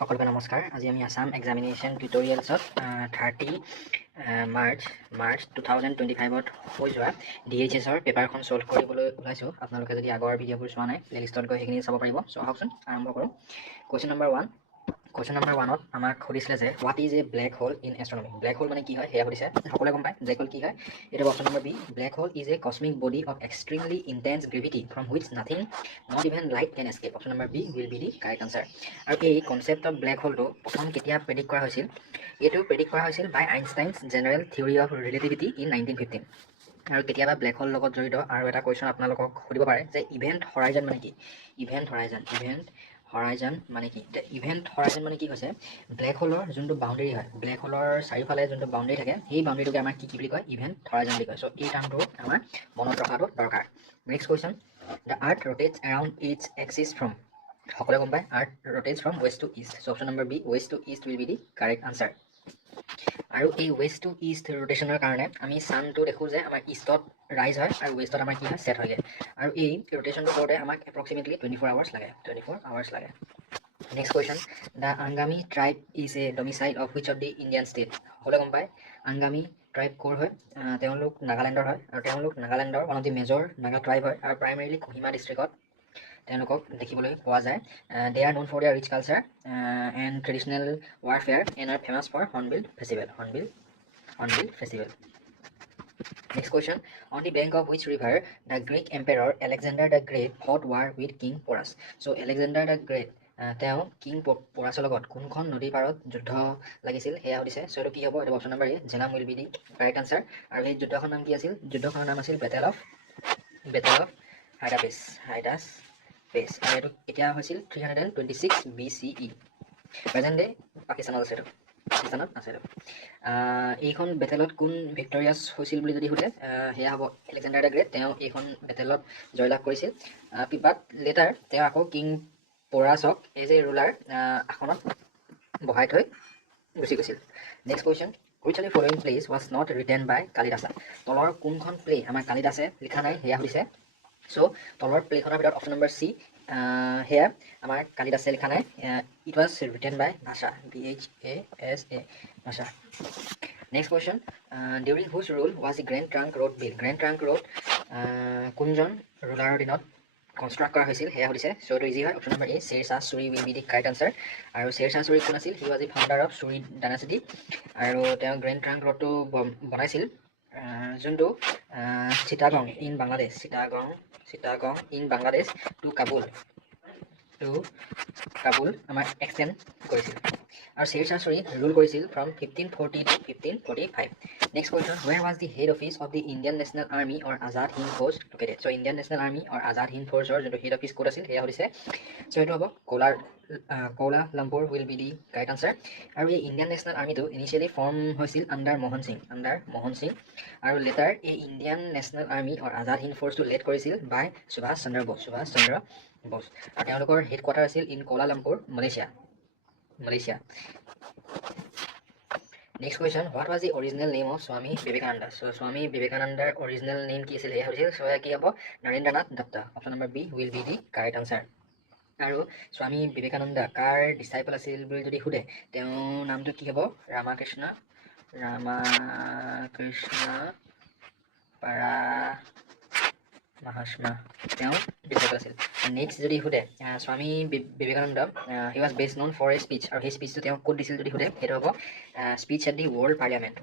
সকলকে নমস্কাৰ। আজি আমি আসাম এক্সামিনেশ্যন টিউটৰিয়েলছত 30 মাৰ্চ 2025ত হৈ যোৱা DHSৰ পেপাৰখন ছল্ভ কৰিবলৈ ওলাইছোঁ। আপোনালোকে যদি আগৰ ভিডিঅ'বোৰ চোৱা নাই, প্লেলিষ্টত গৈ সেইখিনি চাব পাৰিব। চ' আহকচোন আৰম্ভ কৰোঁ। কুৱেশ্যন নম্বৰ 1 আমাক সুধিছিলে যে what is a black hole in astronomy. Black hole মানে কি হয় সেয়া সুধিছে। সকলোৱে গম পায় ব্লেক হোল কি হয়। এইটো option number B. Black hole is a cosmic body of extremely intense gravity from which nothing not even light can escape. Option number B will be the correct answer. আৰু এই concept of black হোলটো প্ৰথম কেতিয়া predict কৰা হৈছিল? এইটো predict কৰা হৈছিল by Einstein's general theory of relativity in 1915। আৰু কেতিয়াবা ব্লেক হোল লগত জড়িত আৰু এটা কুৱেশ্যন আপোনালোকক সুধিব পাৰে যে ইভেণ্ট হৰাইজন মানে কি? ইভেণ্ট হৰাইজন মানে কি? ইভেণ্ট হৰাইজন মানে কি হৈছে ব্লেক হোলৰ যোনটো বাউণ্ডেৰী হয়, ব্লেক হোলৰ চাৰিওফালে যোনটো বাউণ্ডেৰী থাকে, সেই বাউণ্ডেৰীটোকে আমাৰ কি বুলি কয়? ইভেণ্ট হৰাইজন বুলি কয়। চ' এই টাৰ্মটো আমাৰ মনত ৰখাটো দৰকাৰ। Next question, the earth rotates around its axis from. সকলোৱে গম পায় earth rotates from west to east. So' option number B west to east will be the correct answer. আৰু এই ৱেষ্ট টু ইষ্ট ৰোটেশ্যনৰ কাৰণে আমি ছানটো দেখোঁ যে আমাৰ ইষ্টত ৰাইজ হয় আৰু ৱেষ্টত আমাৰ কি হয়? ছেট হয়গৈ। আৰু এই ৰোটেশ্যনটো কৰোঁতে আমাক এপ্ৰক্সিমেটলি 24 আৱাৰ্ছ লাগে। Next question, the Angami tribe is a domicile of which of the Indian state. সকলোৱে গম পায় আংগামী ট্ৰাইব ক'ৰ হয়? তেওঁলোক নাগালেণ্ডৰ হয়। আৰু তেওঁলোক নাগালেণ্ডৰ one of the major Naga tribe হয়। আৰু প্ৰাইমেৰিলি কোহিমা ডিষ্ট্ৰিক্টত তেওঁলোকক দেখিবলৈ পোৱা যায়। They are known for their rich culture and traditional warfare and are famous for hornbill festival. Next question, on the bank of which river the Greek emperor Alexander the Great fought war with King Porus. So Alexander the Great তেওঁ king পৰাছৰ লগত কোনখন নদীৰ পাৰত যুদ্ধ লাগিছিল সেয়া সুধিছে। So' এইটো কি হ'ব? এইটো option number A Jhelum will be the correct answer. আৰু সেই যুদ্ধখনৰ নাম কি আছিল? যুদ্ধখনৰ নাম আছিল বেটেল অফ হাইডাপেছ। আৰু এইটো কেতিয়া হৈছিল? 326 BCE। প্ৰেজেণ্ট ডে পাকিস্তানত আছে এইটো। এইখন বেটেলত কোন ভিক্টৰিয়াছ হৈছিল বুলি যদি সোধে সেয়া হ'ব এলেকজেণ্ডাৰ দ্য গ্ৰেট। তেওঁ এইখন বেটেলত জয়লাভ কৰিছিল। বাট লেটাৰ তেওঁ আকৌ কিং পৰাছক এজ এ ৰুলাৰ আসনত বহাই থৈ গুচি গৈছিল। Next question, which of the following plays was not written by Kalidasa. তলৰ কোনখন প্লে আমাৰ কালিদাসে লিখা নাই সেয়া সুধিছে। চ' তলৰ প্লেখনৰ ভিতৰত অপশ্যন নম্বৰ চি সেয়া আমাৰ কালিদাসে লিখা নাই। ইট ৱাজ ৰিটেন বাই ভাষা, VHASA ভাষা। নেক্সট কুৱেশ্যন, ডিউৰিং হুজ rule was the grand trunk road bill. Grand trunk road কোনজন ৰুলাৰৰ দিনত কনষ্ট্ৰাক্ট কৰা হৈছিল সেয়া সুধিছে। চ' এইটো ইজি হয়। Option number A Sher Shah Suri will be the correct answer. আৰু শ্বেৰশ্বাহ ছুৰী কোন আছিল? He was the founder of Suri dynasty. আৰু তেওঁ গ্ৰেণ্ড ট্ৰাংক ৰোডটো বনাইছিল যোনটো চিটাগং ইন বাংলাদেশ টু কাবুল আমাৰ এক্সটেণ্ড কৰিছিল। আৰু শ্বেৰশ্বাহ ছুৰী ৰুল কৰিছিল from 1540 to 1545। Next question, where was the head office of the Indian national army or Azad Hind force located. So' Indian national army or Azad Hind ফ'ৰ্চৰ যোনটো হেড অফিচ ক'ত আছিল সেয়া সুধিছে। চ' এইটো হ'ব Kuala Lumpur will be the correct answer. আৰু এই Indian national আৰ্মিটো ইনিচিয়েলি ফৰ্ম হৈছিল আণ্ডাৰ মোহন সিং। আৰু লেটাৰ এই Indian national army or Azad Hind ফ'ৰ্চটো লেড কৰিছিল বাই সুভাষ চন্দ্ৰ বোস। আৰু তেওঁলোকৰ হেড কোৱাৰ্টাৰ আছিল in Kuala Lumpur, Malaysia. Next question, what was the original name of Swami Vivekananda. চ' স্বামী বিবেকানন্দৰ অৰিজিনেল নেম কি আছিল সেয়া সুধিছিল। চ' কি হ'ব? Narendranath Datta. Option number B will be the correct answer. আৰু স্বামী বিবেকানন্দ কাৰ ডিচাইপল আছিল বুলি যদি সোধে তেওঁৰ নামটো কি হ'ব? ৰামাকৃষ্ণ পাৰামাহাস্মা তেওঁ ডিচাইপল আছিল। নেক্সট যদি সোধে Swami Vivekananda he was best known for a speech. আৰু সেই স্পীচটো তেওঁ ক'ত দিছিল যদি সোধে সেইটো হ'ব speech at the world parliament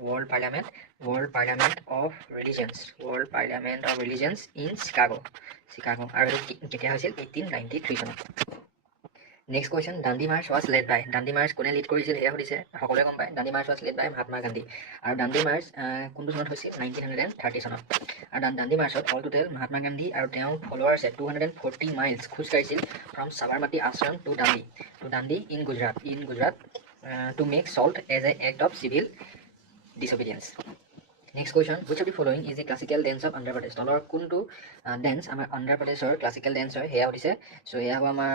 of religions in Chicago. আৰু এইটো কেতিয়া হৈছিল? 1893 চনত। Next question, Dandi march was led by. Dandi march কোনে লিড কৰিছিল সেয়া সুধিছে। সকলোৱে গম পায় Dandi march was led by Mahatma Gandhi. আৰু দাণ্ডি মাৰ্চ কোনটো চনত হৈছিল? 1930 চনত। আৰু দাণ্ডি মাৰ্চত অল টোটেল মহাত্মা গান্ধী আৰু তেওঁৰ ফলোৱাৰ্ছে 240 মাইলছ খোজ কাঢ়িছিল from Sabarmati Ashram two Dandi in Gujarat to make salt as a act of civil disobedience. Next question, which of the following is the classical dance of Andhra Pradesh. তলৰ কোনটো ডেন্স আমাৰ অন্ধ্ৰপ্ৰদেশৰ ক্লাছিকেল ডেন্স হয় সেয়া সুধিছে। চ' এয়া হ'ব আমাৰ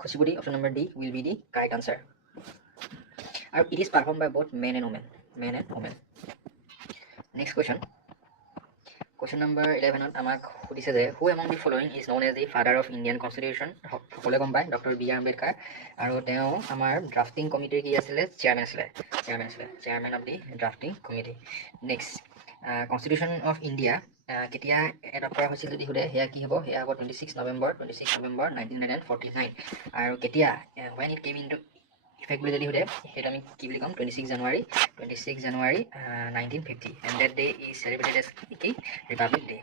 Kuchipudi. Option number D will be the correct answer. আৰু it is perform by both men and women. Next question, Question number 11 আমাক সুধিছে যে who among the following is known as the father of Indian Constitution? সকলোৱে গম পায় doctor B R Ambedkar আৰু তেওঁ আমাৰ ড্ৰাফটিং কমিটিৰ কি আছিলে chairman of the drafting committee. Next constitution of India কেতিয়া এডপ্ট কৰা হৈছিল যদি সোধে সেয়া কি হ'ব, সেয়া হ'ব 26 নৱেম্বৰ 1949 আৰু কেতিয়া when it came into effect বুলি যদি সোধে সেইটো আমি কি বুলি ক'ম 26 জানুৱাৰী 1950 and that day is celebrated as কি Republic Day.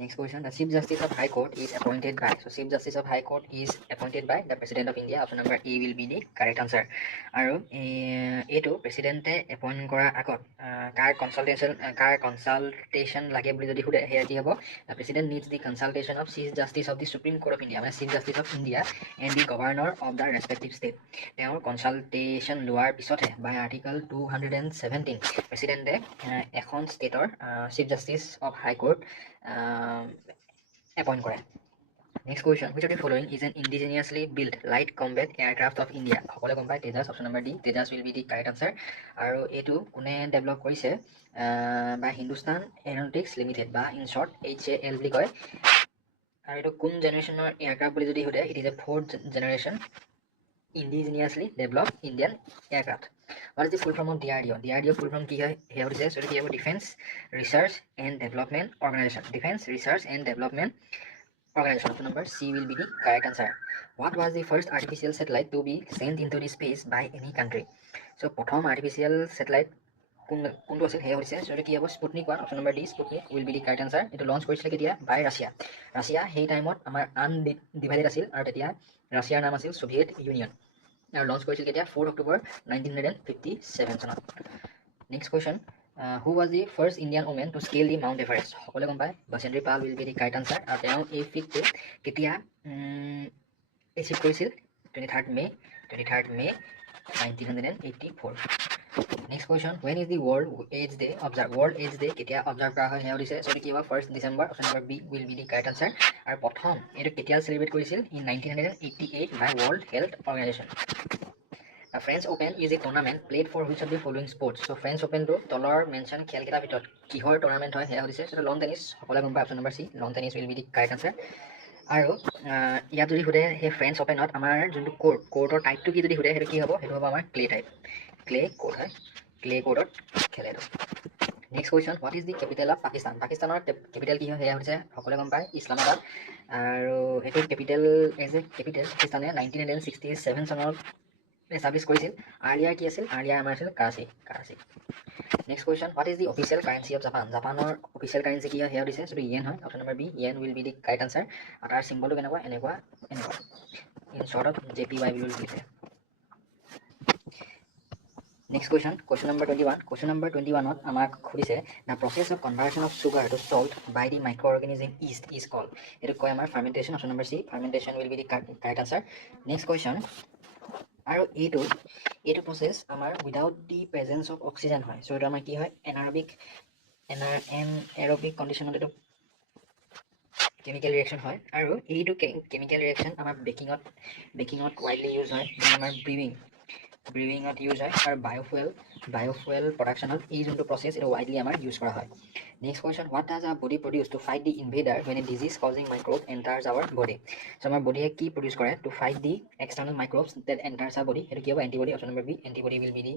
Next question, the Chief Justice of High Court is appointed by, so Chief Justice of High Court is appointed by the President of India. Option number A will be the correct answer. আৰু এইটো প্ৰেচিডেণ্টে appoint কৰাৰ আগত কাৰ consultation লাগে বুলি যদি সোধে সেয়া কি হ'ব, the President needs the consultation of Chief Justice of the Supreme Court of India, মানে Chief Justice of India and the Governor of the respective state. তেওঁৰ কনচালটেশ্যন লোৱাৰ পিছতহে বাই আৰ্টিকল 217 প্ৰেচিডেণ্টে এখন ষ্টেটৰ chief justice of high court appoint কৰে। Next question, which of the following is an indigenously built light combat aircraft of India? সকলোৱে গম পায় Tejas, option number D Tejas will be the correct answer। আৰু এইটো কোনে ডেভেলপ কৰিছে বা হিন্দুস্তান এৰ'নটিক্স লিমিটেড বা ইন শ্বৰ্ট HAL বুলি কয়। আৰু এইটো কোন জেনেৰেশ্যনৰ এয়াৰক্ৰাফ্ট বুলি যদি সোধে it is a 4th generation indigenously developed Indian aircraft. What is the full form of DRDO? DRDO full form কি হয় সেয়া সুধিছে, so কি হ'ব Defense Research and Development Organization, Defense Research and Development Organization. Option number C will be the correct answer. What was the first artificial satellite to be sent into the space by any country? So প্ৰথম artificial satellite কোনটো আছিল সেয়া হৈছে, so কি হ'ব Sputnik 1, option number D Sputnik will be the correct answer। এইটো launch কৰিছিলে কেতিয়া বাই ৰাছিয়া সেই টাইমত আমাৰ আনডিভাইডেড আছিল আৰু তেতিয়া ৰাছিয়াৰ নাম আছিল ছোভিয়েট ইউনিয়ন আৰু লঞ্চ কৰিছিল কেতিয়া 4 অক্টোবৰ 1957 চনত। Next question, who was the first Indian woman to scale the Mount Everest? সকলোৱে গম পায় বাসেন্দ্ৰী পাল will be the correct answer। আৰু তেওঁ এই ফিটটো কেতিয়া এচিভ কৰিছিল 23rd May 1984। Next question, when is the World AIDS Day observed? World AIDS Day কেতিয়া observe কৰা হয় সেয়া সুধিছে, so কি হ'ব 1st December, option number B will be the correct answer। আৰু প্ৰথম এইটো কেতিয়া চেলিব্ৰেট কৰিছিল in 1988 by World Health Organization। French Open is a tournament played for which of the following sports? So French Open টো তলৰ mention খেলকেইটাৰ ভিতৰত কিহৰ tournament হয় সেয়া সুধিছে, so লন টেনিছ সকলোৱে গম পায় option number C lawn tennis will be the correct answer। আৰু ইয়াত যদি সোধে সেই ফ্ৰেঞ্চ অপেনত আমাৰ যোনটো কোৰ্টৰ টাইপটো কি যদি সোধে সেইটো কি হ'ব, সেইটো হ'ব আমাৰ ক্লে টাইপ, ক্লে কোৰ্ট হয়, ক্লে কোৰ্টত খেলে এইটো। Next question, what is the capital of Pakistan? পাকিস্তানৰ কেপিটেল কি হয় সেয়া হৈছে সকলোৱে গম পায় ইছলামাবাদ। আৰু এইটো কেপিটেল এজ এ কেপিটেল পাকিস্তানে 1967 চনত এষ্টাব্লিছ কৰিছিল। আৰ্লিয়াৰ কি আছিল, আৰ্লিয়াৰ আমাৰ আছিল Karachi. Next question, what is the official currency of Japan? জাপানৰ অফিচিয়েল কাৰেঞ্চি কি হয় সেয়া দিছে, সেইটো ইয়েন হয়, option number B yen will be the correct answer। আৰু তাৰ চিম্বলটো কেনেকুৱা এনেকুৱা ইন শ্বৰ্টত JPY বুলি লিখে। Next question, question number 21। Question number 21ত আমাক সুধিছে the process of conversion of sugar to salt by the micro organism yeast is call. এইটো কয় আমাৰ fermentation, option number C fermentation will be the correct answer। Next question, আৰু এইটো process আমাৰ without the presence of oxygen হয়, so' এইটো আমাৰ কি হয় এনাৰবিক কণ্ডিশ্যনত এইটো কেমিকেল ৰিয়েকশ্যন হয়। আৰু এইটো কেমিকেল ৰিয়েকশ্যন আমাৰ বেকিঙত ৱাইডলি ইউজ হয়, আমাৰ ব্ৰিউইঙত ইউজ হয়, আৰু বায়'ফুৱেল প্ৰডাকশ্যনত এই যোনটো প্ৰচেছ এইটো ৱাইডলি আমাৰ ইউজ কৰা হয়। Next question, what does a body produce to fight the invader when a disease causing microbe enters our body? So' আমাৰ বডিয়ে কি প্ৰডিউচ কৰে to fight the external microbes that enters our body, সেইটো কি হ'ব antibody, option number B antibody will be the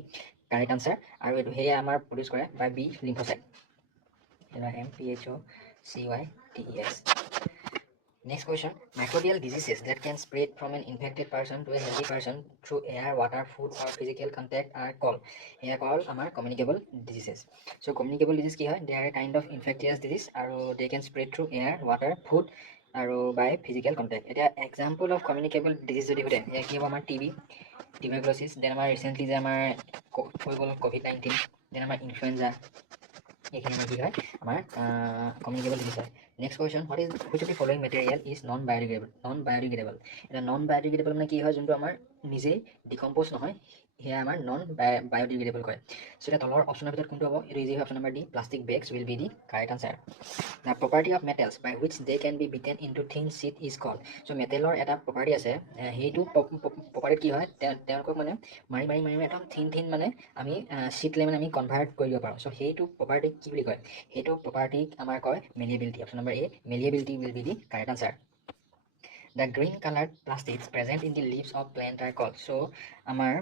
correct answer। আৰু এইটো সেয়া আমাৰ প্ৰডিউচ কৰে by B lymphocyte, MPHOCYTES। Next question, microbial diseases that can spread from an infected person to a healthy person through air, water, food or physical contact are called আমাৰ communicable diseases। So communicable disease কি হয়, they are a kind of infectious disease আৰু they can spread through air, water, food আৰু by physical contact। এতিয়া example of communicable disease যদি সোধে এয়া কি হ'ব আমাৰ TB, tuberculosis, দেন আমাৰ ৰিচেণ্টলি যে আমাৰ হৈ গ'ল COVID-19, দেন আমাৰ ইনফ্লুৱেঞ্জা, এইখিনি আমাৰ কি হয় আমাৰ কমিউনিকেবল ডিজিজ হয়। Next question, which of the following material is non biodegradable? এতিয়া নন বায়'ডিগ্ৰেডেবল মানে কি হয় যোনটো আমাৰ নিজেই ডিকম্প'জ নহয়, সেয়া আমাৰ নন বায়'ডিগ্ৰেডেবল কয়। চ' এতিয়া তলৰ অপশ্যনৰ ভিতৰত কোনটো হ'ব? এইটো ইজি হয়, option number D, plastic bags will be the correct answer. The property of metals by which they can be beaten into thin sheet is called. So' মেটেলৰ এটা প্ৰপাৰ্টি আছে, সেইটো প্ৰপাৰ্টিত কি হয়, তেওঁলোকক মানে মাৰি মাৰি মাৰি মাৰি একদম থিন মানে আমি শ্বীটলৈ মানে আমি কনভাৰ্ট কৰি দিব পাৰোঁ। চ' সেইটো প্ৰপাৰ্টিক কি বুলি কয়? সেইটো প্ৰপাৰ্টিক আমাৰ কয় malleability. Option number A, malleability will be the correct answer. The green colored plastics present in the leaves of plant are called. So আমাৰ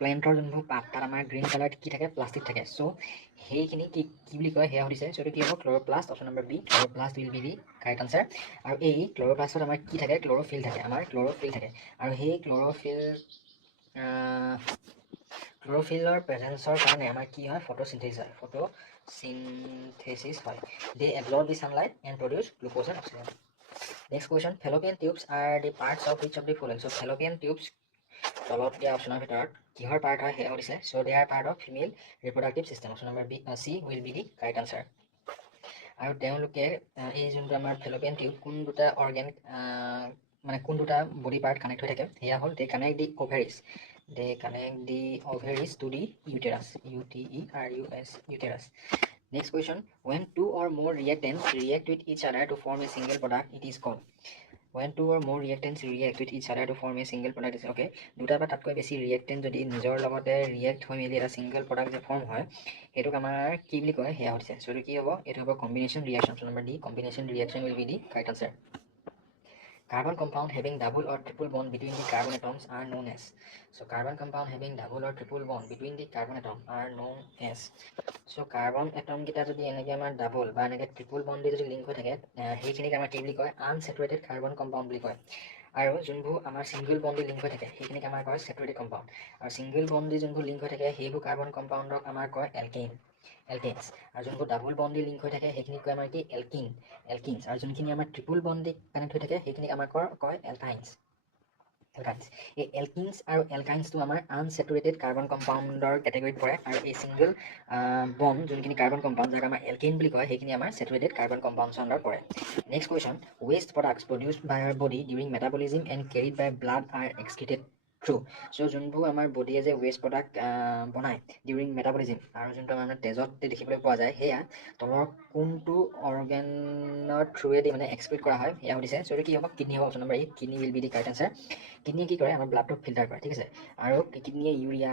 প্লেণ্টৰ যোনবোৰ পাত তাত আমাৰ গ্ৰীণ কালাৰ কি থাকে? প্লাষ্টিক থাকে। চ' সেইখিনি কি বুলি কয় সেয়া সুধিছে। চ' এইটো কি হ'ব? Chloroplast. Option number B, chloroplast will be the correct answer. আৰু এই ক্ল'ৰ'প্লাষ্টত আমাৰ কি থাকে? ক্ল'ৰ'ফিল থাকে, আমাৰ ক্ল'ৰ'ফিল থাকে। আৰু সেই ক্ল'ৰ'ফিলৰ প্ৰেজেঞ্চৰ কাৰণে আমাৰ কি হয়? ফটোচিনথেচিছ হয়, ফটোচিনথেচিছ হয়। They absorb the sunlight and produce glucose and oxygen. Next question, fallopian tubes are the parts of which of the following? So fallopian tubes তলত দিয়া অপশ্যনৰ ভিতৰত কিহৰ পাৰ্ট হয় সেয়া সুধিছে। So' they are part of female reproductive system. Option number B, C will be the correct answer. আৰু তেওঁলোকে এই যোনটো আমাৰ ফেলোপিয়ান টিউব কোন দুটা অৰ্গেন মানে কোন দুটা বডি পাৰ্ট কানেক্ট হৈ থাকে, সেয়া হ'ল they connect the ovaries. They connect the ovaries to the uterus, UTERUS, uterus. Next question, when two or more reactants react with each other to form a single product, it is called. When two or more reactants react with each other to form a single product is okay. দুটা বা তাতকৈ বেছি ৰিয়েক্টেণ্ট যদি নিজৰ লগতে react হৈ মেলি এটা ছিংগল প্ৰডাক্ট যে ফৰ্ম হয়, সেইটোক আমাৰ কি বুলি কয় সেয়া সুধিছে। চ' এইটো কি হ'ব? এইটো হ'ব combination reaction. Option number D, combination reaction will be the correct answer. Carbon compound having double or triple bond between the carbon atoms are known as. So carbon compound having double or triple bond between the carbon atom are known as. So carbon atom কেইটা যদি এনেকৈ আমাৰ double বা এনেকৈ triple bond যদি link হৈ থাকে, সেইখিনিক আমাৰ কি বুলি কয়? আনছেটুৰেটেড কাৰ্বন কম্পাউণ্ড বুলি কয়। আৰু যোনবোৰ আমাৰ ছিংগল বন্ডি লিংক হৈ থাকে সেইখিনিক আমাৰ কয় ছেটুৰেটেড কম্পাউণ্ড। আৰু ছিংগল বন্ডি যোনবোৰ লিংক হৈ থাকে সেইবোৰ কাৰ্বন কম্পাউণ্ডক আমাৰ কয় এলকেইনছ। আৰু যোনবোৰ ডাবল বন্ডি লিংক হৈ থাকে সেইখিনিক কয় আমাৰ কি? এলকিনছ। আৰু যোনখিনি আমাৰ ট্ৰিপল বন্ডি কানেক্ট হৈ থাকে সেইখিনিক আমাৰ কয় এলকাইনছ। এই এলকিনছ আৰু এলকাইনছটো আমাৰ আনছেটুৰেটেড কাৰ্বন কম্পাউণ্ডৰ কেটেগৰীত পৰে। আৰু এই ছিংগল বন্ড যোনখিনি কাৰ্বন কম্পাউণ্ড যাক আমাৰ এলকেইন বুলি কয় সেইখিনি আমাৰ ছেটুৰেটেড কাৰ্বন কম্পাউণ্ডছৰ আণ্ডাৰ পৰে। Next question, waste products produced by our body during metabolism and carried by blood are excreted through. So' যোনবোৰ আমাৰ বডিয়ে যে ৱেষ্ট প্ৰডাক্ট বনায় ডিউৰিং মেটাবলিজিম আৰু যোনটো আমাৰ তেজত দেখিবলৈ পোৱা যায়, সেয়া তলৰ কোনটো অৰ্গেনৰ থ্ৰুৱেদি মানে এক্সক্ৰিট কৰা হয় সেয়া সুধিছে। চ' এইটো কি হ'ব? কিডনী হ'ব। Option number A, kidney will be the correct answer. কিডনীয়ে কি কৰে? আমাৰ ব্লাডটোক ফিল্টাৰ কৰে, ঠিক আছে। আৰু কিডনীয়ে ইউৰিয়া,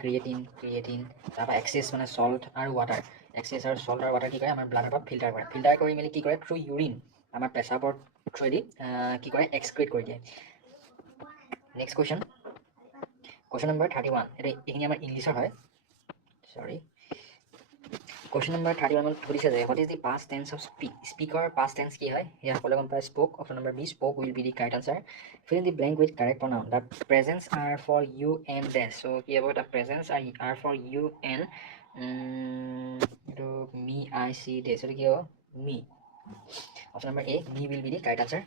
ক্ৰিয়েটিন, তাৰপৰা এক্সেছ মানে চল্ট আৰু ৱাটাৰ, এক্সেছ আৰু চল্ট আৰু ৱাটাৰ কি কৰে? আমাৰ ব্লাডৰ পৰা ফিল্টাৰ কৰে। ফিল্টাৰ কৰি মেলি কি কৰে? থ্ৰু ইউৰিন আমাৰ পেচাবৰ থ্ৰুৱেদি কি কৰে? এক্সক্ৰিট কৰি দিয়ে। Next question number 31। এইখিনি আমাৰ ইংলিছৰ হয়, চৰি। কুৱেশ্যন নম্বৰ 31 সুধিছে যে what is the past tense of speak past tense কি হয়? সেয়া সকলোৱে গম পায়, spoke. Option number B, spoke will be the correct answer. Fill in the blank with correct pronoun. The presents are for you and dash. So' কি হ'ব? The presents are for you and এইটো me, I, she, they. So' এইটো কি হ'ব? Me. Option number A, me will be the correct answer.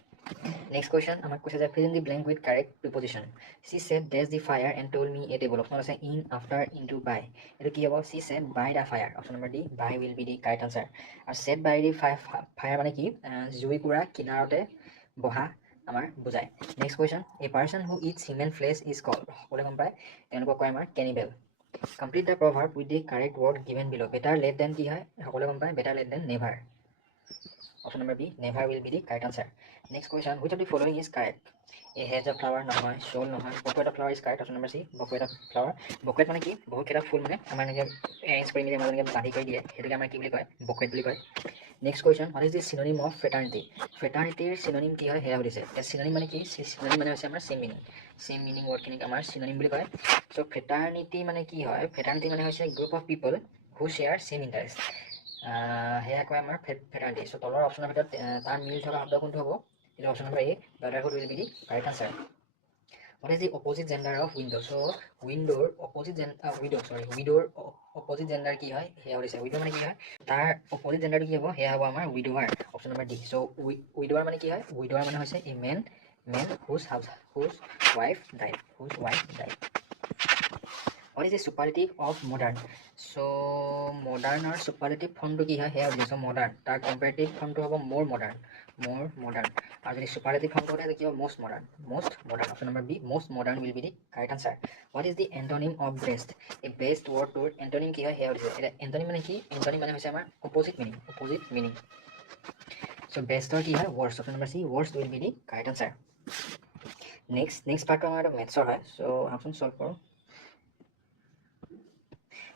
Next question আমাক কৈছে যে fill in the blank with correct preposition. She sat dash the fire and told me a table. Option আছে in, after, into, by. এইটো কি হ'ব? She sat by the fire. Option number D, by will be the correct answer. আৰু sat by the fire মানে কি? জুইকুৰা কিনাৰতে বহা আমাৰ বুজায়। Next question, a person who eats human flesh is called. সকলোৱে গম পায়, তেওঁলোকক কয় আমাৰ cannibal. Complete the proverb with the correct word given below'. Better late than কি হয়? সকলোৱে গম পায়, better late than never. Option number B, never will be the correct answer. Next question, which of the following is correct? A hedge of flower নহয়, shawl নহয়, bouquet of flower is correct. Option number C, bouquet of flower. Bouquet মানে কি? বহুতকেইটা ফুল মানে আমাৰ এনেকৈ arrange কৰি মেলি আমাৰ এনেকৈ বান্ধি কৰি দিয়ে, সেইটোকে আমাৰ কি বুলি কয়? বকুৱেট বুলি কয়। Next question, what is the synonym of fraternity? ফ্ৰেটাৰ্নিটিৰ চিননিম কি হয় সেয়া সুধিছে। চিননিম মানে কি? চিননিম মানে হৈছে আমাৰ ছেম মিনিং ৱৰ্ডখিনিক আমাৰ চিননিম বুলি কয়। চ' ফ্ৰেটাৰ্নিটি মানে কি হয়? ফ্ৰেটাৰ্নিটি মানে হৈছে group of people who share same interest, সেয়া কয় আমাৰ ফ্ৰেটাৰ্নিটি। চ' তলৰ অপশ্যনৰ ভিতৰত তাৰ মিল থকা শব্দ কোনটো হ'ব? এইটো option number A, brotherhood will be the correct answer. What is the opposite gender of widow? So' উইডোৰ অপ'জিট জেণ্ডাৰ কি হয় সেয়া সুধিছে। উইডো মানে কি হয়? তাৰ অপ'জিট জেণ্ডাৰটো কি হ'ব? সেয়া হ'ব আমাৰ widower. Option number D. So' widower মানে কি হয়? উইডোৱাৰ মানে হৈছে a man whose wife died. What is the superlative of modern? So' মডাৰ্ণৰ ছুপাৰলেটিভ ফৰ্মটো কি হয় সেয়া সুধিছে। চ' মডাৰ্ণ, তাৰ কম্পেৰেটিভ ফৰ্মটো হ'ব মোৰ modern. more modern. Or the superlative form code is most modern. Most modern. Option number B, most modern will be the correct answer. What is the antonym of best? A best word to antonym ki hai here is antonym mane ki? Antonym mane hoise amar opposite meaning. Opposite meaning. So best or ki hai worst. Option number C, worst will be the correct answer. Next part amar maths hai. So option solve karo.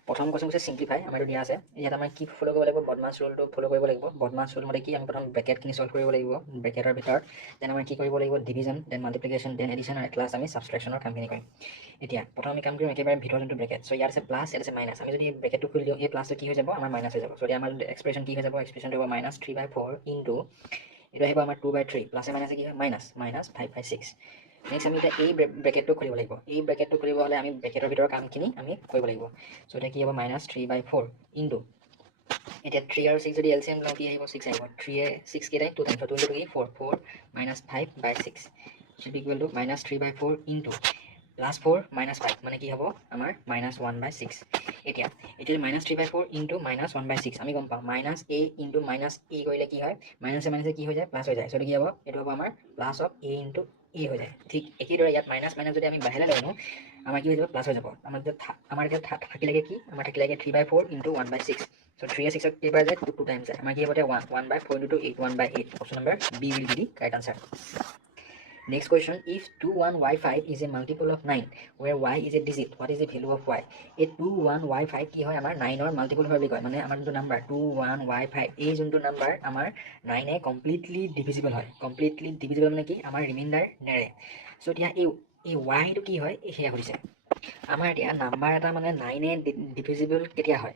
প্ৰথম question হৈছে simplify আমাৰ দিয়া আছে ইয়াত আমাৰ কি ফলো কৰিব লাগিব বদমাছ ৰুলটো ফলো কৰিব লাগিব বদমাছ ৰুল মতে কি আমি প্ৰথম ব্ৰেকেটখিনি সলভ কৰিব লাগিব ব্ৰেকেটৰ ভিতৰত দেন আমাৰ কি কৰিব লাগিব division then multiplication then addition আৰু ক্লাছ আমি ছাবষ্ট্ৰেকশ্যনৰ কামখিনি কৰিম এতিয়া প্ৰথম আমি কাম কৰিম একেবাৰে ভিতৰৰ যোনটো ব্ৰেকেট চ' ইয়াত আছে প্লাছ ইয়াত আছে মাইনাছ আমি যদি ব্ৰেকেটটো খুলি দিওঁ এই প্লাছটো কি হৈ যাব আমাৰ মাইনাছ হৈ যাব চ' আমাৰ এক্সপ্ৰেশ্যন কি হৈ যাব এক্সপ্ৰেশ্যনটো হ'ব -3/4 ইনটু এইটো আহিব আমাৰ 2/3 প্লাছে মাইনাছে কি হয় -5/6 নেক্সট আমি এতিয়া এই ব্ৰেকেটটো খুলিব লাগিব এই ব্ৰেকেটটো খুলিব হ'লে আমি ব্ৰেকেটৰ ভিতৰৰ কামখিনি আমি কৰিব লাগিব চ' এতিয়া কি হ'ব -3/4 ইনটু এতিয়া 3 আৰু 6 যদি এলচিএম লওঁ কি আহিব 6 আহিব 3 6 কেইটাই 2 টাইমছ 2 ইনটু কি 4 4 -5/6 should be equal to -3/4 into +4 -5 মানে কি হ'ব আমাৰ -1/6 এতিয়া -3/4 ইনটু -1/6 আমি গম পাওঁ -a ইনটু -a কৰিলে কি হয় মাইনাছে কি হৈ যায় প্লাছ হৈ যায় চ' কি হ'ব এইটো হ'ব আমাৰ plus of a into a হৈ যায় ঠিক একেদৰে ইয়াত মাইনাছ যদি আমি বাহিৰলৈ লৈ আনো আমাৰ কি হৈ যাব প্লাছ হৈ যাব আমাৰ এতিয়া থাকিলেগে কি আমাৰ থাকিলেগে 3/4 ইনটু 1/6 চ' 3 6 কেইবাৰ যায় 2 টাইমছ যায় আমাৰ কি হ'ব এতিয়া 1/4 into 8 1/8 option number B will be the correct answer Next question, if 21y5 is a multiple of 9, where y is a digit, what is the value of y? A 21y5 কি হয় আমাৰ 9 ৰ multiple হয় বুলি কয় মানে আমাৰ যোনটো নাম্বাৰ 21y5 এই যোনটো নাম্বাৰ আমাৰ 9 এ কমপ্লিটলি ডিভিজিবল হয় কমপ্লিটলি ডিভিজিবল মানে কি আমাৰ ৰিমাইণ্ডাৰ নেৰে চ' এতিয়া এই yটো কি হয় সেয়া হৈছে আমাৰ এতিয়া নাম্বাৰ এটা মানে 9 এ ডিভিজিবল কেতিয়া হয়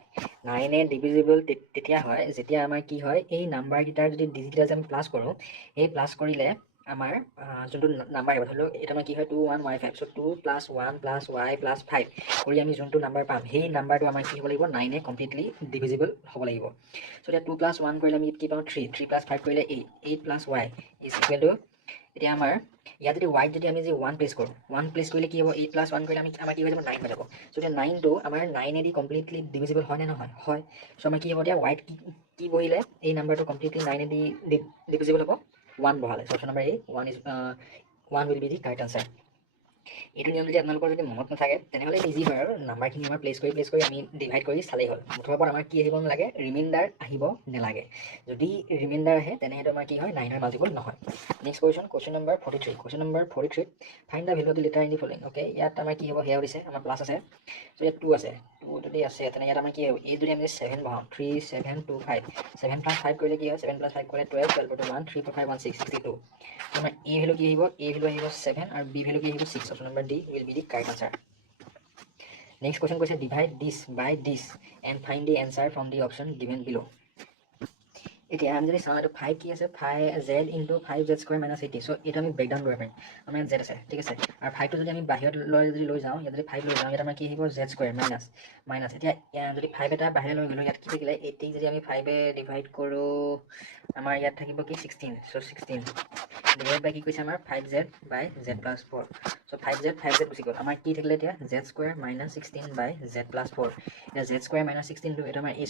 9 এ ডিভিজিবল তেতিয়া হয় যেতিয়া আমাৰ কি হয় এই নাম্বাৰকেইটাৰ যদি ডিজিটেল আমি প্লাছ কৰোঁ এই প্লাছ কৰিলে আমাৰ যোনটো নাম্বাৰ আহিব ধৰি লওক এটা আমাৰ কি হয় 21y5 চ' 2 + 1 + y + 5 কৰি আমি যোনটো নাম্বাৰ পাম সেই নাম্বাৰটো আমাৰ কি হ'ব লাগিব 9 এ কমপ্লিটলি ডিভিজিবল হ'ব লাগিব চ' এতিয়া 2 + 1 কৰিলে আমি কি পাওঁ 3 3 + 5 কৰিলে 8 + y ইজ ইকুৱেল টু এতিয়া আমাৰ ইয়াত যদি y যদি আমি যে 1 প্লেচ কৰোঁ 1 প্লেচ কৰিলে কি হ'ব 8 + 1 কৰিলে আমাৰ কি হৈ যাব 9 হৈ যাব চ' এতিয়া 9টো আমাৰ 9 এদি কমপ্লিটলি ডিভিজিবল হয় নে নহয় হয় চ' আমাৰ কি হ'ব এতিয়া y কি বহিলে এই নাম্বাৰটো কমপ্লিটলি 9 এদি ডিভিজিবল হ'ব 1 বহালে option number A 1 will be the correct answer এইটো নিয়ম যদি আপোনালোকৰ যদি মনত নাথাকে তেনেহ'লে ইজি হয় আৰু নাম্বাৰখিনি আমাৰ প্লেচ কৰি আমি ডিভাইড কৰি চালেই হ'ল মুঠৰ ওপৰত আমাৰ কি আহিব নালাগে ৰিমাইণ্ডাৰ আহিব নালাগে যদি ৰিমাইণ্ডাৰ আহে তেনেহ'লে আমাৰ কি হয় 9ৰ মাল্টিপল নহয় next question number 43 question number 43 find the value of the letter in the following okay ইয়াত আমাৰ কি হ'ব সেয়াও দিছে আমাৰ প্লাছ আছে চ' ইয়াত 2 আছে 2 যদি আছে তেনে ইয়াত আমাৰ কি হ'ব এই যদি আমি 7 বহাওঁ 3 7 2 5 7 + 5 কৰিলে কি হয় 7 + 5 কৰিলে 12 12 * 1 3 4 5 1 6 62 আমাৰ a ভেলু কি আহিব a ভেলু আহিব 7 আৰু b ভেলু কি আহিব 6 option number D will be the correct answer next question কৈছে divide this by this and find the answer from the option given below এতিয়া আমি যদি চাওঁ এইটো 5 কি আছে 5 z ইনটু 5z² - 80 চ' এইটো আমি ব্ৰেকডাউন কৰিব পাৰিম আমাৰ ইয়াত z আছে ঠিক আছে আৰু 5টো যদি আমি বাহিৰত লৈ যাওঁ ইয়াত যদি 5 লৈ যাওঁ ইয়াত আমাৰ কি আহিব z² মাইনাছ এতিয়া যদি 5 এটা বাহিৰত লৈ গ'লোঁ ইয়াত কি থাকিলে 80 যদি আমি 5 ডিভাইড কৰোঁ আমাৰ ইয়াত থাকিব কি 16 চ' 16 ডিভাইড বাই কি কৈছে আমাৰ 5z বাই z + 4 চ' 5z গুচি গ'ল আমাৰ কি থাকিলে এতিয়া z² - 16 বাই z + 4 এতিয়া z² - 16 টো এইটো আমাৰ a²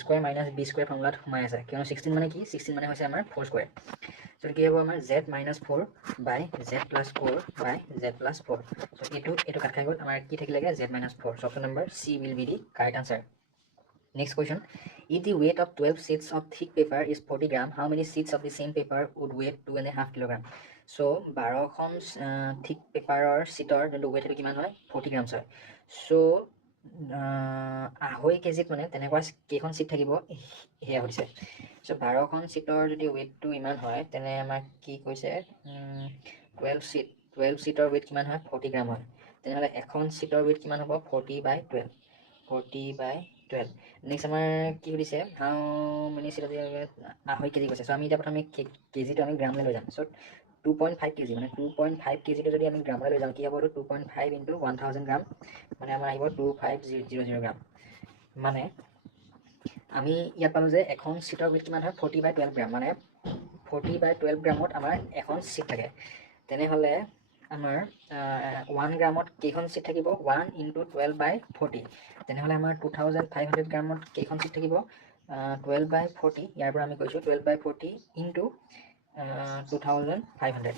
- b² ফৰ্মুলাত সোমাই আছে কিয়নো 16 মানে কি 16 মানে হৈছে আমাৰ 4² চ' কি হ'ব আমাৰ z - 4 বাই z + 4 বাই z + 4 চ' এইটো কাট খাই গ'ল আমাৰ কি থাকিলেগে z - 4 so' option number C will be the correct answer next question if the weight of 12 sheets of thick paper is 40 gram how many sheets of the same paper would weigh 2.5 kilogram চ' 12খন থিক পেপাৰৰ চিটৰ যোনটো weight সেইটো কিমান হয় 40 grams হয় চ' 2.5 কেজিত মানে তেনেকুৱা কেইখন চিট থাকিব সেয়া হৈছে চ' 12খন চিটৰ যদি ৱেইটটো ইমান হয় তেনে আমাক কি কৈছে 12 চিটৰ ৱেইট কিমান হয় 40 গ্ৰাম হয় তেনেহ'লে এখন চিটৰ ৱেইট কিমান হ'ব 40/12 নেক্সট আমাৰ কি সুধিছে হাউ মেনি চিট 2.5 কেজি কৈছে চ' আমি এতিয়া প্ৰথমে কেজিটো আমি গ্ৰামলৈ লৈ যাম চ' 2.5 কেজি মানে 2.5 কেজিটো যদি আমি গ্ৰামলৈ লৈ যাওঁ কি হ'ব 2.5 ইনটু 1000 গ্ৰাম মানে আমাৰ আহিব 2500 গ্ৰাম মানে আমি ইয়াত পালোঁ যে এখন চিটৰ ৱেইট কিমান হয় 40/12 গ্ৰাম মানে 40/12 গ্ৰামত আমাৰ এখন চিট থাকে তেনেহ'লে আমাৰ 1 গ্ৰামত কেইখন চিট থাকিব 1 ইনটু 12/40 তেনেহ'লে আমাৰ 2500 গ্ৰামত কেইখন চিট থাকিব 12/40 ইয়াৰ পৰা আমি কৈছোঁ 12/40 into 2500.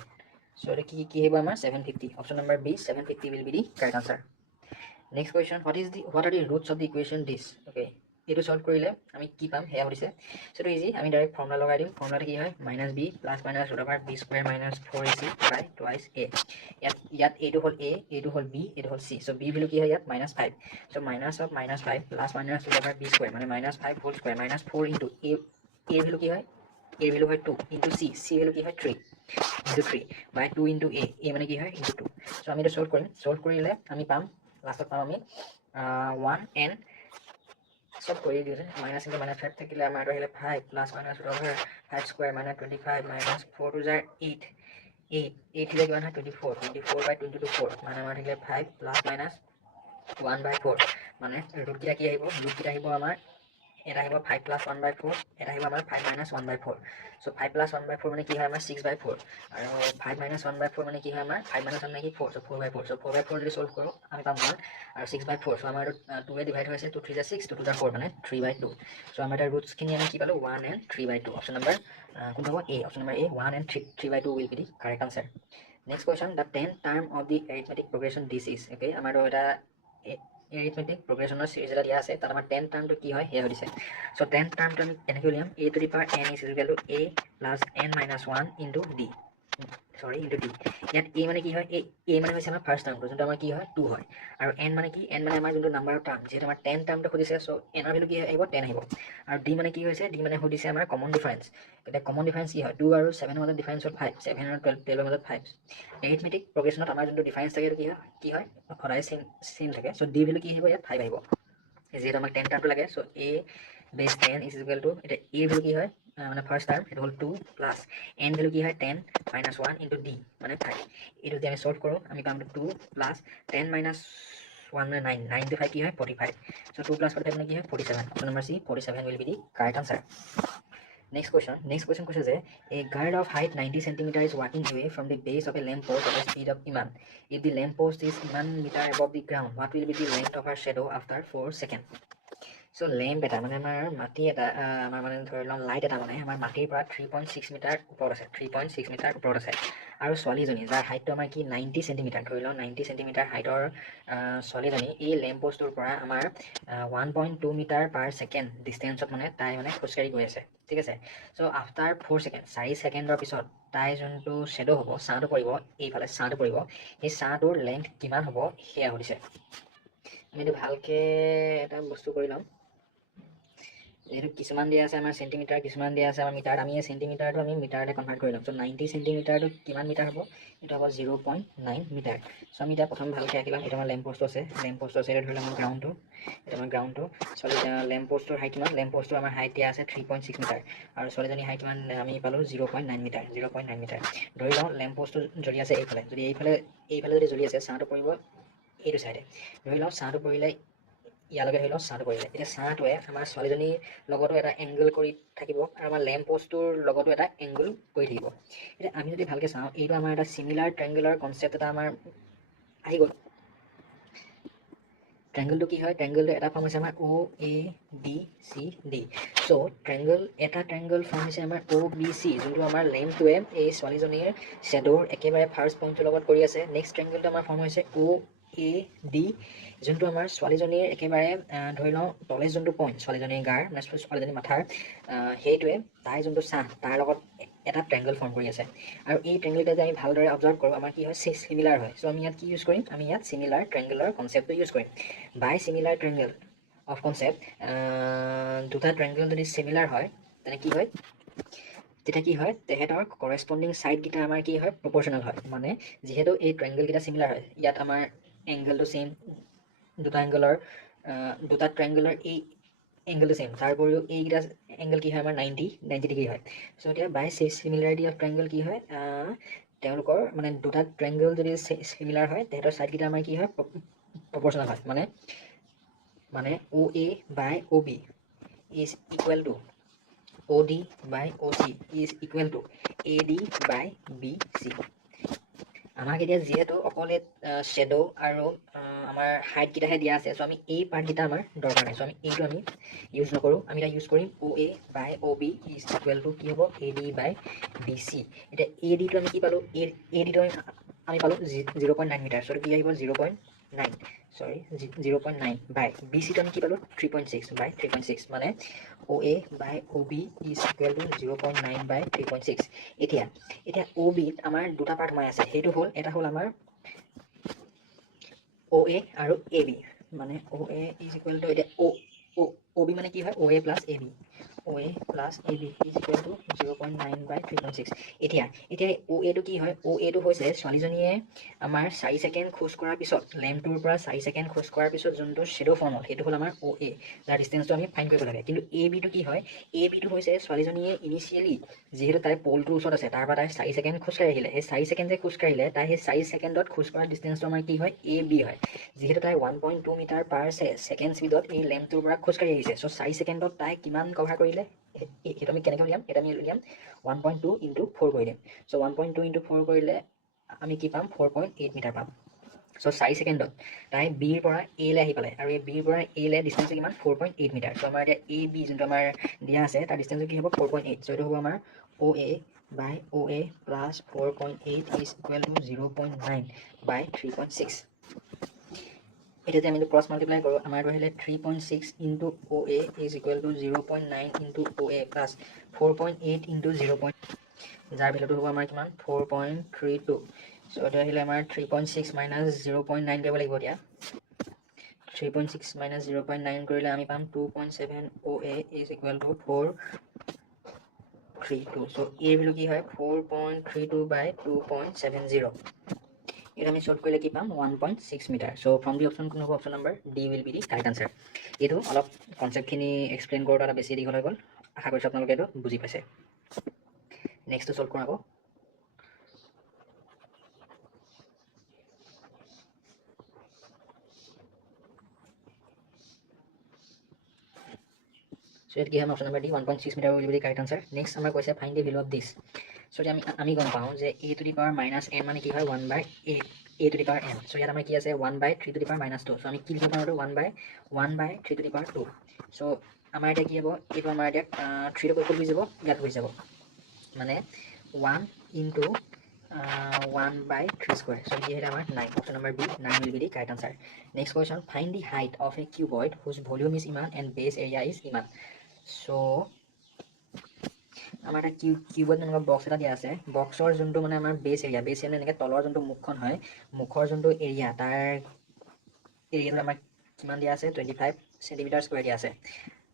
So the key here 750. Option number B 750 will be the correct answer. Next question, what are the roots of the equation this? Okay, এইটো সলভ কৰিলে আমি কি পাম হেয়া হৈছে সেটো ইজি আমি ডাইৰেক্ট ফৰ্মুলা লগাই দিম ফৰ্মুলাটো কি হয় -b plus minus √ b square minus 4ac by twice a ইয়াত এইটো হ'ল a এইটো হ'ল b এইটো হ'ল c সো b ভ্যালু কি হয় ইয়াত -5 so minus of -5 plus minus √ b square মানে -5 whole square minus 4 into a value কি হয় a ভ্যালু হয় 2 ইনটু c ভ্যালু কি হয় 3 ইনটু 3 বাই 2 ইনটু a মানে কি হয় ইনটু 2 সো আমি এটা সলভ কৰিলে আমি পাম লাষ্টত পাম আমি 1n সব কৰি দিছে মাইনাস ইনটু মাইনাস 5 থাকিলে আমাৰ আহিলে 5 plus minus √ 5 square minus 25 minus 4 two যায় 8 8 হিলে কিমান হয় 24 বাই 22 4 মানে আমাৰ থাকিলে 5 প্লাস মাইনাস 1 বাই 4 মানে ৰুট কিটা কি আহিব ৰুট কিটা আহিব আমাৰ এটা আহিব 5 প্লাস 1 বাই 4 এটা আহিব আমাৰ 5 মাইনাস 1 বাই 4 সো 5 প্লাস 1 বাই 4 মানে কি হয় আমাৰ 6 বাই 4 আৰু 5 মাইনাস 1 বাই 4 মানে কি হয় আমাৰ 5 মাইনাস 1 মানে কি 4 সো 4 বাই 4 সো 4 বাই 4 যদি সলভ কৰো আমি পাম 1 আৰু 6 বাই 4 সো আমাৰ 2 এ ডিভাইড হৈছে 2 3 6 2 2 4 মানে 3 বাই 2 সো আমাৰ এটা ৰুটস খিনি আমি কি পালো 1 and 3 by 2 অপশন নাম্বার কোনটো হ'ব A option number A 1 and 3 by 2 will be the correct answer. Next question, the 10th term of the arithmetic progression this is. Okay, আমাৰ এটা arithmetic progression series এটা দিয়া আছে তাত আমাৰ 10th term টো কি হয় হেয়া হৈছে সো 10th term টো আমি এনেকৈ Liam a to the power n is equal to a plus n minus 1 into d into d ইয়াত a মানে কি হয় a মানে হৈছে আমাৰ ফাৰ্স্ট টাৰ্ম যোনটো আমাৰ কি হয় 2 হয় আৰু n মানে কি n মানে আমাৰ যোনটো নাম্বাৰ অফ টাৰ্ম যেটো আমাৰ 10 টাৰ্মটো খুদিছে সো n এৰ ভ্যালু কি আহিব 10 আহিব আৰু d মানে কি হৈছে d মানে খুদিছে আমাৰ কমন ডিফাৰেন্স এটা কমন ডিফাৰেন্স কি হয় 2 আৰু 7 এৰ মধ্যে ডিফাৰেন্স হ'ল 5 7 আৰু 12 এৰ মধ্যে 5 arithmetic progressionত আমাৰ যোনটো ডিফারেন্স থাকে কি হয় সদায় সেম থাকে সো d ভ্যালু কি আহিব ইয়াত 5 আহিব যেহেতু আমাক 10 টার্মটো লাগে so a base 10 is equal to এটা a ভ্যালু কি হয় মানে ফার্স্ট টার্ম এটা হল 2 প্লাস n ভ্যালু কি হয় 10 minus 1 into d মানে 5 এটা যদি আমি সলভ করো আমি পাম 2 প্লাস 10 minus 1 মানে 9 9 to 5 কি হয় 45 so 2 plus 45 মানে কি হয় 47 option number C 47 will be the correct answer. Next question কৈছে যে a girl of height 90 cm is walking away from the base of a lamp post at the speed of Iman. If the lamp post is 1 meter above the ground, what will be the length of her shadow after 4 seconds? So lamp এটা মানে আমাৰ মাটি এটা আমাৰ মানে ধৰি লওক light এটা মানে আমাৰ মাটিৰ পৰা 3.6 মিটাৰ ওপৰত আছে 3.6 মিটাৰ ওপৰত আছে আৰু ছোৱালীজনী যাৰ হাইটটো আমাৰ কি 90 সেন্টিমিটাৰ ধৰি লওক 90 সেন্টিমিটাৰ হাইটৰ ছোৱালীজনী এই লেম্প পোষ্টটোৰ পৰা আমাৰ 1.2 মিটাৰ পাৰ ছেকেণ্ড ডিষ্টেঞ্চত মানে তাই মানে খোজকাঢ়ি গৈ আছে ঠিক আছে সো আফটাৰ 4 ছেকেণ্ড 4 ছেকেণ্ডৰ পিছত তাই যোনটো শ্বেডো হ'ব ছাঁটো পৰিব এইফালে ছাঁটো পৰিব সেই ছাঁটোৰ লেন্থ কিমান হ'ব সেয়া সুধিছে আমি এইটো ভালকে এটা বস্তু কৰি ল'ম যেহেতু কিছুমান দিয়া আছে আমাৰ সেন্টিমিটাৰ কিছুমান দিয়া আছে আমাৰ মিটাৰ আমি সেন্টিমিটাৰটো আমি মিটাৰতে কনভাৰ্ট কৰি ল'ম সো 90 সেন্টিমিটাৰটো কিমান মিটাৰ হ'ব এটা হ'ব 0.9 মিটাৰ সো আমি এটা প্ৰথম ভালকে আঁকি ল'ম এটা আমাৰ লেম্প পোষ্ট আছে এটা ধৰি লম গ্ৰাউণ্ডটো এটা আমাৰ গ্ৰাউণ্ডটো সো লেম্প পোষ্টৰ হাইট কিমান লেম্প পোষ্টৰ আমাৰ হাইট দিয়া আছে 3.6 মিটাৰ আৰু ছোৱালীজনী হাইট কিমান আমি পালো 0.9 মিটাৰ ধৰি লওঁ লেম্প পোষ্টটো জ্বলি আছে এইফালে যদি এইফালে যদি জ্বলি আছে ছাঁটো পৰিব এইটো চাইডে ধৰি লওঁ ছাঁটো পৰিলে ইয়ালৈকে ধৰি লওঁ ছাঁটো পৰিলে এতিয়া ছাঁটোৱে আমাৰ ছোৱালীজনীৰ লগতো এটা এংগল কৰি থাকিব আৰু আমাৰ লেম্প পোষ্টটোৰ লগতো এটা এংগল কৰি থাকিব এতিয়া আমি যদি ভালকে চাওঁ এইটো আমাৰ এটা সিমিলাৰ ট্ৰায়াঙ্গুলাৰ কনসেপ্ট এটা আমাৰ আহি গ'ল ট্ৰায়াঙ্গলটো কি হয় ট্ৰায়াঙ্গলটো এটা ফৰ্ম হৈছে আমাৰ O A B C D so এটা ট্ৰায়াঙ্গল ফৰ্ম হৈছে আমাৰ O B C যোনটো আমাৰ লেম্পটোৱে এই ছোৱালীজনীৰ শ্যাডোৰ একেবাৰে ফাৰ্স্ট পইণ্টৰ লগত কৰি আছে নেক্সট ট্ৰায়াঙ্গলটো আমাৰ ফৰ্ম হৈছে O A D যোনটো আমাৰ ছোৱালীজনীৰ একেবাৰে ধৰি লওঁ তলে যোনটো পইণ্ট ছোৱালীজনীৰ গাৰ মানে ছোৱালীজনীৰ মাথাৰ সেইটোৱে তাই যোনটো ছাঁ তাৰ লগত এটা ট্ৰায়াঙ্গল ফৰ্ম কৰি আছে আৰু এই ট্ৰায়াঙ্গলটা যদি আমি ভালদৰে অবজাৰ্ভ কৰোঁ আমাৰ কি হয় সিমিলাৰ হয় সো আমি ইয়াত কি ইউজ কৰিম আমি ইয়াত সিমিলাৰ ট্ৰায়াঙ্গুলাৰ কনসেপ্টটো ইউজ কৰিম বাই সিমিলাৰ ট্ৰায়াঙ্গল অফ কনসেপ্ট দুটা ট্ৰায়াঙ্গল যদি সিমিলাৰ হয় তেনে কি হয় তেতিয়া কি হয় তেহেতৰ কৰেসপন্ডিং সাইড কিটা আমাৰ কি হয় প্ৰপৰ্শনাল হয় মানে যেহেতু এই ট্ৰায়াঙ্গল কিটা সিমিলাৰ হয় ইয়াত আমাৰ এংগলটো সেম দুটা ট্ৰায়াঙ্গুলাৰ এই এংগলটো সেম তাৰ উপৰিও এইকেইটা এংগল কি হয় আমাৰ 90 ডিগ্ৰী হয় সো এতিয়া বাই সিমিলাৰিটি অফ ট্ৰায়াঙ্গল কি হয় তেওঁলোকৰ মানে দুটা ট্ৰায়াঙ্গল যদি সিমিলাৰ হয় তেহেতৰ সাইড কিটা আমাৰ কি হয় proportional হয় মানে OA by OB is equal to OD by OC is equal to AD by BC আমাক এতিয়া যিহেতু অকল শ্বেডো আৰু আমাৰ হাইটকেইটাহে দিয়া আছে, চ' আমি এই পাৰ্টকেইটা আমাৰ দৰকাৰ নাই, চ' আমি এইটো আমি ইউজ নকৰোঁ। আমি এতিয়া ইউজ কৰিম OA by OB is equal to কি হ'ব AD বাই BC। এতিয়া ADটো আমি কি পালোঁ, ADটো আমি পালোঁ 0.9 মিটাৰ, চ' কি আহিব 0.9 বাই BCটো আমি কি পালোঁ 3.6 বাই 3.6, মানে OA by OB is equal to 0.9 by 3.6। এতিয়া OBত আমাৰ দুটা পাৰ্ট সোমাই আছে, সেইটো হ'ল এটা হ'ল আমাৰ OA আৰু AB, মানে OA ইজ ইকুৱেল টু এতিয়া OB মানে কি হয় OA plus AB, OA plus AB is equal to 0.9 by 3.6। এতিয়া OAটো কি হয়, OAটো হৈছে ছোৱালীজনীয়ে আমাৰ 4 ছেকেণ্ড খোজ কঢ়াৰ পিছত, লেম্পটোৰ পৰা 4 ছেকেণ্ড খোজ কঢ়াৰ পিছত যোনটো শ্বেডো ফৰ্ম হ'ল সেইটো হ'ল আমাৰ OA, যাৰ ডিষ্টেঞ্চটো আমি ফাইন কৰিব লাগে। কিন্তু ABটো কি হয়, ABটো হৈছে ছোৱালীজনীয়ে ইনিচিয়েলি যিহেতু তাই পলটোৰ ওচৰত আছে, তাৰ পৰা তাই 4 ছেকেণ্ড খোজকাঢ়ি আহিলে, সেই 4 ছেকেণ্ড যে খোজকাঢ়িলে তাই সেই 4 ছেকেণ্ডত খোজ কঢ়াৰ ডিষ্টেঞ্চটো আমাৰ কি হয় AB হয়। যিহেতু তাই 1.2 মিটাৰ পাৰ ছেকেণ্ড স্পীডত এই লেম্পটোৰ পৰা খোজকাঢ়ি আহিছে, চ' 4 ছেকেণ্ডত তাই কিমান কভাৰ কৰিলে, সেইটো আমি কেনেকৈ উলিয়াম, এটা আমি উলিয়াম 1.2 ইনটু 4 কৰি দিম। চ' 1.2 ইনটু 4 কৰিলে আমি কি পাম 4.8 মিটাৰ পাম। চ' 4 ছেকেণ্ডত তাই বিৰ পৰা এলৈ আহি পালে, আৰু এই বিৰ পৰা এলৈ ডিষ্টেঞ্চটো কিমান 4.8 মিটাৰ। চ' আমাৰ এতিয়া AB যোনটো আমাৰ দিয়া আছে তাৰ ডিষ্টেঞ্চটো কি হ'ব 4.8, চ' এইটো হ'ব আমাৰ OA by OA plus 4.8 is equal to 0.9 by 3.6। এতিয়া যে আমি ক্ৰছ মাল্টিপ্লাই কৰোঁ, আমাৰটো আহিলে 3.6 into OA is equal to 0.9 into OA plus 4.8 into 0. যাৰ ভেলুটো হ'ব আমাৰ কিমান 4.32। চ' এইটো আহিলে আমাৰ 3.6 মাইনাছ 0.9 কৰিব লাগিব। এতিয়া 3.6 মাইনাছ 0.9 কৰিলে আমি পাম 2.7 OA ইজ ইকুৱেল টু 4.32। চ' এই ভেলু কি হয় 4.32 বাই 2.70। এটা আমি সলভ কৰিলে কি পাম 1.6 metre. So' from the option কোন হ'ব, option number D will be the correct answer. এইটো অলপ কনচেপ্টখিনি এক্সপ্লেইন কৰোঁতে অলপ বেছি দীঘল হৈ গ'ল, আশা কৰিছোঁ আপোনালোকে এইটো বুজি পাইছে। নেক্সটটো সলভ কৰাব। চ' ইয়াত কি হয় option number D 1.6 metre will be the correct answer. Next আমাৰ কৈছে find the value of this. So' এতিয়া আমি গম পাওঁ যে a to the power minus n মানে কি হয় 1 by a to the power n। So' ইয়াত আমাৰ কি আছে 1 by 3 to the power minus 2। So' আমি কি লিখিব পাৰোঁ 1 বাই 3 টু দি পাৱাৰ 2। চ' আমাৰ এতিয়া কি হ'ব, এইটো আমাৰ এতিয়া 3 ক'ত গুচি যাব, ইয়াত গুচি যাব, মানে 1 ইনটু 1 বাই 3 স্কুৱেৰ। চ' কি আহিলে আমাৰ 9, option number B 9 will be the correct answer. Next question, find the height of a cuboid whose volume is ইমান এণ্ড বেছ এৰিয়া ইজ ইমান। চ' আমাৰ এটা কিউবত এনেকুৱা বক্স এটা দিয়া আছে, বক্সৰ যোনটো মানে আমাৰ বেছ এৰিয়া এনেকৈ তলৰ যোনটো মুখখন হয়, মুখৰ যোনটো এৰিয়া, তাৰ এৰিয়াটো আমাৰ কিমান দিয়া আছে 25 চেণ্টিমিটাৰ স্কুৱেৰ দিয়া আছে,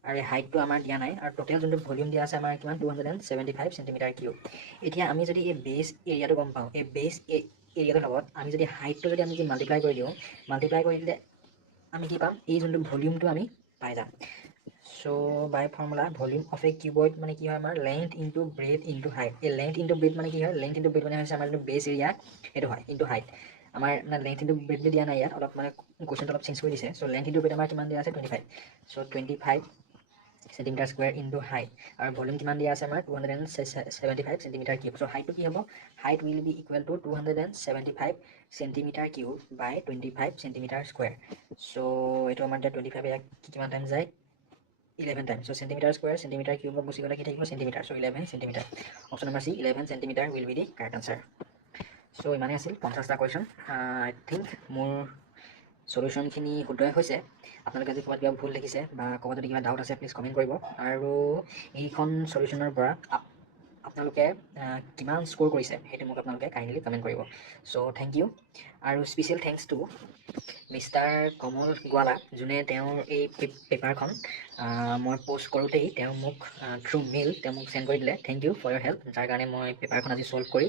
আৰু এই হাইটটো আমাৰ দিয়া নাই, আৰু টোটেল যোনটো ভলিউম দিয়া আছে আমাৰ কিমান 275 চেণ্টিমিটাৰ কিউব। এতিয়া আমি যদি এই বেছ এৰিয়াটো গম পাওঁ, এই বেছ এৰিয়াটোৰ লগত আমি যদি হাইটটো যদি আমি মাল্টিপ্লাই কৰি দিওঁ, মাল্টিপ্লাই কৰি দিলে আমি কি পাম, এই যোনটো ভলিউমটো আমি পাই যাম। চ' বাই ফৰ্মুলা ভলিউম অফ এ কিউবইড মানে কি হয় আমাৰ length into breath into height. এই লেন্থ ইনটু ব্ৰেথ মানে কি হয়, লেন্থ ইনটু ব্ৰেথ মানে হৈছে আমাৰ যোনটো বেছ এৰিয়া সেইটো হয় ইনটু হাইট। আমাৰ লেন্থ ইনটু ব্ৰেথ দিয়া নাই ইয়াত, অলপ মানে কুৱেশ্যনটো অলপ চেঞ্জ কৰি দিছে। চ' লেন্থ ইনটু ব্ৰেথ আমাৰ কিমান দিয়া আছে 25, চ' 25 চেণ্টিমিটাৰ স্কুৱেৰ ইনটু হাইট, আৰু ভলিউম কিমান দিয়া আছে আমাৰ 275 চেণ্টিমিটাৰ কিউব। চ' হাইটটো কি হ'ব, height will be equal to 275 centimetre cube by 25 centimetre square. So' এইটো আমাৰ এতিয়া 25 ইয়াক কিমান টাইম যায় 11 time. So' centimetre square centimetre কিউবত গুচি গ'লে কি থাকিব centimetre. So' 11 centimetre, option number C 11 centimetre will be the correct answer. So' ইমানেই আছিল 50টা কুৱেশ্যন। আই থিংক মোৰ চলিউশ্যনখিনি শুদ্ধই হৈছে। আপোনালোকে যদি ক'ৰবাত কিবা ভুল দেখিছে বা ক'ৰবাত যদি কিবা ডাউট আছে প্লিজ কমেণ্ট কৰিব, আৰু এইখন চলিউশ্যনৰ পৰা আপোনালোকে কিমান স্ক'ৰ কৰিছে সেইটো মোক আপোনালোকে কাইণ্ডলি কমেণ্ট কৰিব। চ' থেংক ইউ, আৰু special thanks two mister Kamal Gowala, যোনে তেওঁৰ এই পেপাৰখন মই পষ্ট কৰোঁতেই তেওঁ মোক থ্ৰু মেইল তেওঁ মোক চেণ্ড কৰি দিলে। Thank you for your help, যাৰ কাৰণে মই পেপাৰখন আজি ছল্ভ কৰি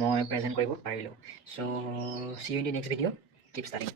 মই প্ৰেজেণ্ট কৰিব পাৰিলোঁ। So' see you in the next video', keep studying.